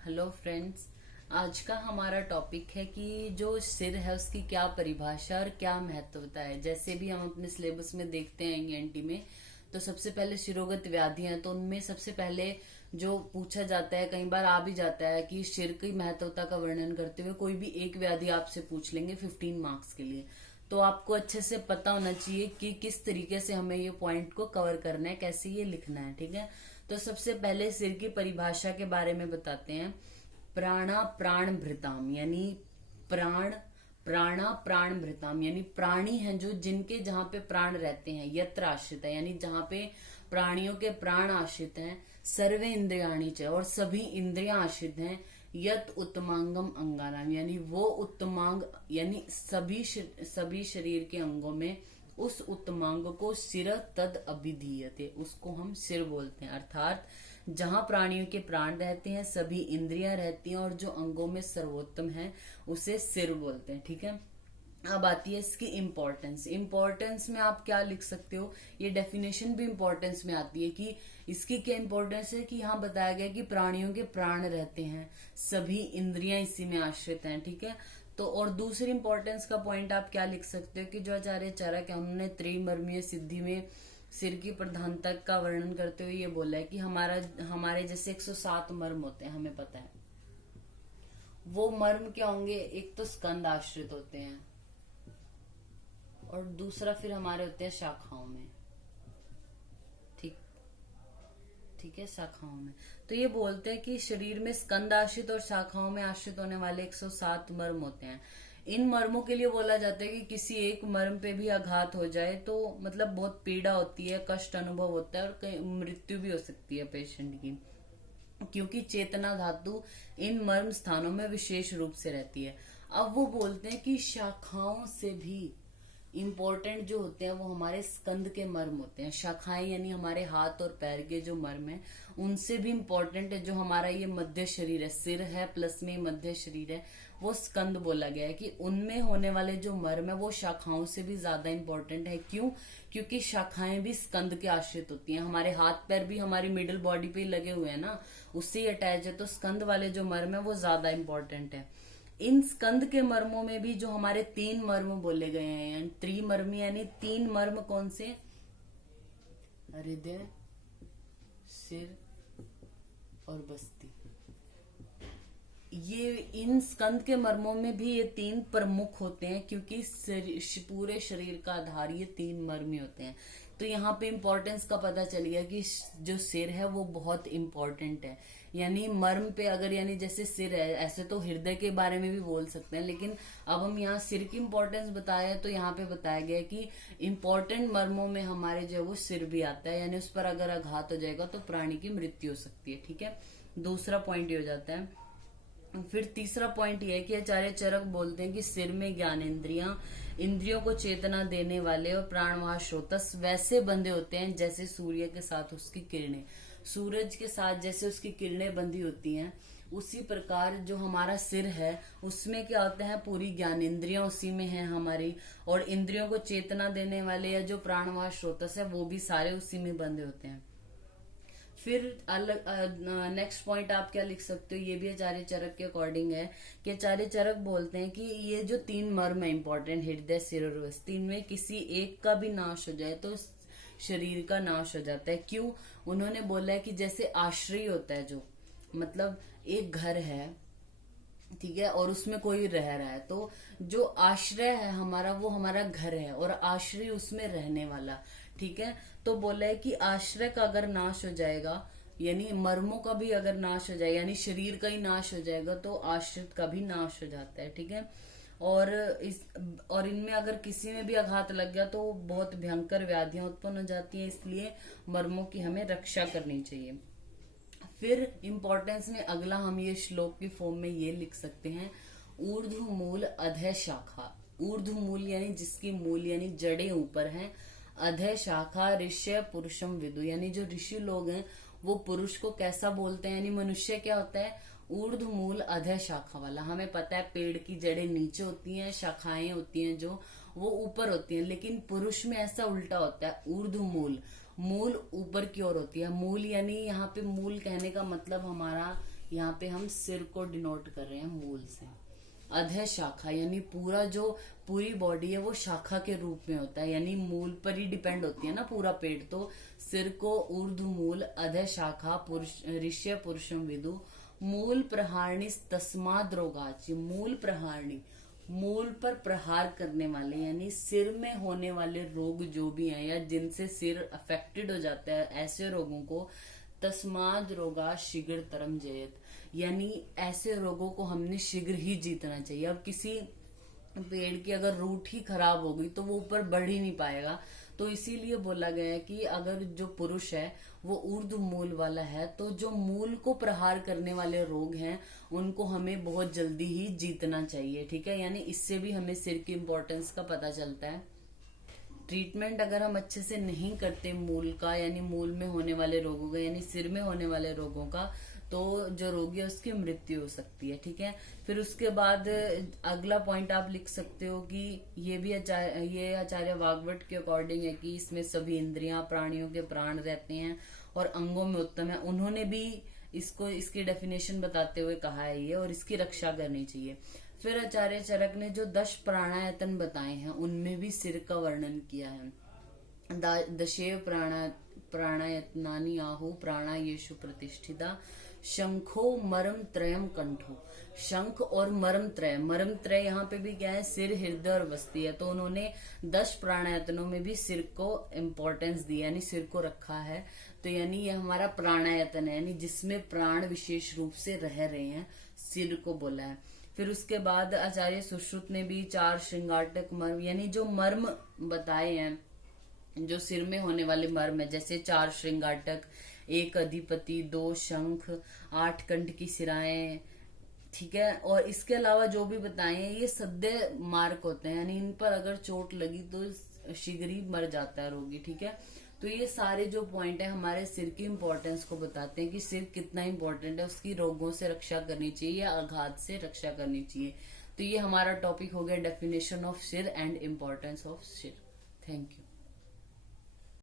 Hello friends. आज का हमारा टॉपिक है कि जो सिर है उसकी क्या परिभाषा और क्या महत्वता है। जैसे भी हम अपने सिलेबस में देखते हैं एनईएनटी में, तो सबसे पहले शिरोगत व्याधियां, तो उनमें सबसे पहले जो पूछा जाता है, कई बार आ भी जाता है कि सिर की महत्वता का वर्णन करते हुए कोई भी एक व्याधि आपसे पूछ लेंगे 15 मार्क्स के लिए। तो आपको अच्छे से पता होना चाहिए कि किस तरीके से हमें ये पॉइंट को कवर करना है, कैसे ये लिखना है। ठीक है, तो सबसे पहले सिर की परिभाषा के बारे में बताते हैं। प्राणा प्राण भृताम यानी प्राण, प्राणा प्राण भृताम यानी प्राणी हैं जो जिनके जहां पे प्राण रहते हैं, यत्र आश्रित है यानी जहां पे प्राणियों के प्राण आश्रित हैं। सर्वे इंद्रियाणी च और सभी इंद्रियां आश्रित हैं। यत उत्तमांगम अंगानाम यानी वो उत्तमांग यानी सभी शरीर के अंगों में उस उत्तमांग को सिर तद अभिधीयते, उसको हम सिर बोलते हैं। अर्थात जहां प्राणियों के प्राण रहते हैं, सभी इंद्रियां रहती हैं और जो अंगों में सर्वोत्तम है उसे सिर बोलते हैं। ठीक है, अब आती है इसकी इम्पोर्टेंस। इम्पोर्टेंस में आप क्या लिख सकते हो, ये डेफिनेशन भी इम्पोर्टेंस में आती है कि इसकी क्या इम्पोर्टेंस है कि यहाँ बताया गया कि प्राणियों के प्राण रहते हैं, सभी इंद्रियां इसी में आश्रित हैं। ठीक है, तो और दूसरी इम्पोर्टेंस का पॉइंट आप क्या लिख सकते हो कि जो आचार्य चरक है उन्होंने त्रिमर्मीय सिद्धि में सिर की प्रधानता का वर्णन करते हुए ये बोला है कि हमारे जैसे 107 मर्म होते हैं, हमें पता है। वो मर्म क्या होंगे, एक तो स्कंद आश्रित होते हैं और दूसरा फिर हमारे होते हैं शाखाओं में। ठीक ठीक है, शाखाओं में। तो ये बोलते हैं कि शरीर में स्कंद आश्रित और शाखाओं में आश्रित होने वाले 107 मर्म होते हैं। इन मर्मों के लिए बोला जाता है कि किसी एक मर्म पे भी आघात हो जाए तो मतलब बहुत पीड़ा होती है, कष्ट अनुभव होता है और कहीं मृत्यु भी हो सकती है पेशेंट की, क्योंकि चेतना धातु इन मर्म स्थानों में विशेष रूप से रहती है। अब वो बोलते हैं कि शाखाओं से भी इम्पोर्टेंट जो होते हैं वो हमारे स्कंद के मर्म होते हैं। शाखाएं यानी हमारे हाथ और पैर के जो मर्म है उनसे भी इम्पोर्टेंट है जो हमारा ये मध्य शरीर है, सिर है प्लस में मध्य शरीर है, वो स्कंद बोला गया है कि उनमें होने वाले जो मर्म है वो शाखाओं से भी ज्यादा इम्पोर्टेंट है। क्यों? क्योंकि शाखाएं भी स्कंद के आश्रित होती हैं। हमारे हाथ पैर भी हमारी मिडिल बॉडी पे लगे हुए हैं ना, उससे ही अटैच है, तो स्कंद वाले जो मर्म है वो ज्यादा इम्पोर्टेंट है। इन स्कंद के मर्मों में भी जो हमारे 3 मर्म बोले गए हैं, त्रिमर्मी यानी 3 मर्म कौन से, हृदय, सिर और बस्ती। ये इन स्कंद के मर्मों में भी ये 3 प्रमुख होते हैं क्योंकि पूरे शरीर का आधार ये 3 मर्म ही होते हैं। तो यहाँ पे इम्पोर्टेंस का पता चल गया कि जो सिर है वो बहुत इम्पोर्टेंट है। यानी मर्म पे अगर यानी जैसे सिर है, ऐसे तो हृदय के बारे में भी बोल सकते हैं, लेकिन अब हम यहाँ सिर की इम्पोर्टेंस बताया तो यहाँ पे बताया गया कि इम्पोर्टेंट मर्मों में हमारे जो वो सिर भी आता है, यानी उस पर अगर आघात हो जाएगा तो प्राणी की मृत्यु हो सकती है। ठीक है, दूसरा पॉइंट ये हो जाता है। फिर तीसरा पॉइंट ये है कि आचार्य चरक बोलते हैं कि सिर में ज्ञानेंद्रियां, इंद्रियों को चेतना देने वाले और प्राणवाह स्रोतस वैसे बंधे होते हैं जैसे सूर्य के साथ उसकी किरणें, सूरज के साथ जैसे उसकी किरणें बंधी होती हैं, उसी प्रकार जो हमारा सिर है उसमें क्या होता है, पूरी ज्ञानेंद्रियां उसी में है हमारी, और इंद्रियों को चेतना देने वाले या जो प्राणवाह स्रोतस है वो भी सारे उसी में बंधे होते हैं। फिर अलग नेक्स्ट पॉइंट आप क्या लिख सकते हो, ये भी आचार्य चरक के अकॉर्डिंग है कि आचार्य चरक बोलते हैं कि ये जो 3 मर्म है इंपॉर्टेंट, हृदय, सिर और बस्ती, 3 में किसी एक का भी नाश हो जाए तो शरीर का नाश हो जाता है। क्यों? उन्होंने बोला है कि जैसे आश्रय होता है, जो मतलब एक घर है, ठीक है, और उसमें कोई रह रहा है, तो जो आश्रय है हमारा वो हमारा घर है और आश्रय उसमें रहने वाला। ठीक है, तो बोला है कि आश्रय का अगर नाश हो जाएगा यानी मर्मों का भी अगर नाश हो जाएगा यानी शरीर का ही नाश हो जाएगा तो आश्रित का भी नाश हो जाता है। ठीक है, और इनमें अगर किसी में भी आघात लग गया तो बहुत भयंकर व्याधियां उत्पन्न हो जाती हैं, इसलिए मर्मों की हमें रक्षा करनी चाहिए। फिर इम्पोर्टेंस में अगला हम ये श्लोक की फॉर्म में ये लिख सकते हैं, ऊर्ध्व मूल अधः शाखा। ऊर्ध्व मूल यानी जिसकी मूल यानी जड़े ऊपर हैं, अधः शाखा ऋष्य पुरुषम विदु यानी जो ऋषि लोग हैं वो पुरुष को कैसा बोलते हैं, यानी मनुष्य क्या होता है, ऊर्ध्व मूल अधः शाखा वाला। हमें पता है पेड़ की जड़ें नीचे होती हैं, शाखाएं होती हैं जो वो ऊपर होती हैं, लेकिन पुरुष में ऐसा उल्टा होता है, ऊर्ध्व मूल, मूल ऊपर की ओर होती है। मूल यानी यहाँ पे मूल कहने का मतलब हमारा यहाँ पे हम सिर को डिनोट कर रहे हैं मूल से। अधः शाखा यानी पूरा जो पूरी बॉडी है वो शाखा के रूप में होता है, यानी मूल पर ही डिपेंड होती है ना पूरा पेट। तो सिर को ऊर्ध्व मूल अधः शाखा ऋष्य पुरुषम विदु मूल प्रहारणी तस्माद् रोगाच। मूल प्रहारणी मूल पर प्रहार करने वाले यानी सिर में होने वाले रोग जो भी हैं या जिनसे सिर अफेक्टेड हो जाता है, ऐसे रोगों को तस्माद् रोगा शीघ्र तरम जयत, यानी ऐसे रोगों को हमने शीघ्र ही जीतना चाहिए। अब किसी पेड़ की अगर रूट ही खराब हो गई तो वो ऊपर बढ़ ही नहीं पाएगा। तो इसीलिए बोला गया है कि अगर जो पुरुष है वो ऊर्ध्व मूल वाला है तो जो मूल को प्रहार करने वाले रोग हैं उनको हमें बहुत जल्दी ही जीतना चाहिए, ठीक है। यानी इससे भी हमें सिर की इम्पोर्टेंस का पता चलता है। ट्रीटमेंट अगर हम अच्छे से नहीं करते मूल का, यानी मूल में होने वाले रोगों का, यानी सिर में होने वाले रोगों का, तो जो रोगी है उसकी मृत्यु हो सकती है, ठीक है। फिर उसके बाद अगला पॉइंट आप लिख सकते हो कि ये भी आचार्य वाग्भट के अकॉर्डिंग है कि इसमें सभी इंद्रियां प्राणियों के प्राण रहते हैं और अंगों में उत्तम है। उन्होंने भी इसकी डेफिनेशन बताते हुए कहा है ये, और इसकी रक्षा करनी चाहिए। फिर आचार्य चरक ने जो 10 प्राणायतन बताए हैं उनमें भी सिर का वर्णन किया है। दशेव प्राणायतनानि आहु प्राणा येषु प्रतिष्ठिता शंखो मरम त्रयम कंठो। शंख और मरम त्रय यहाँ पे भी क्या है, सिर हृदय और वस्ती है। तो उन्होंने 10 प्राणायतनों में भी सिर को इम्पोर्टेंस दी, यानी सिर को रखा है। तो यानी ये हमारा प्राणायतन है, यानी जिसमें प्राण विशेष रूप से रह रहे हैं, सिर को बोला है। फिर उसके बाद आचार्य सुश्रुत ने भी 4 श्रृंगाटक मर्म यानी जो मर्म बताए हैं, जो सिर में होने वाले मर्म है, जैसे 4 श्रृंगाटक, 1 अधिपति, 2 शंख, 8 कंठ की सिराएं, ठीक है। और इसके अलावा जो भी बताए हैं ये सद्य मार्क होते हैं, यानी इन पर अगर चोट लगी तो शीघ्र ही मर जाता है रोगी, ठीक है। तो ये सारे जो पॉइंट है हमारे सिर की इम्पोर्टेंस को बताते हैं कि सिर कितना इम्पोर्टेंट है, उसकी रोगों से रक्षा करनी चाहिए या आघात से रक्षा करनी चाहिए। तो ये हमारा टॉपिक हो गया डेफिनेशन ऑफ सिर एंड इम्पोर्टेंस ऑफ सिर। Thank you.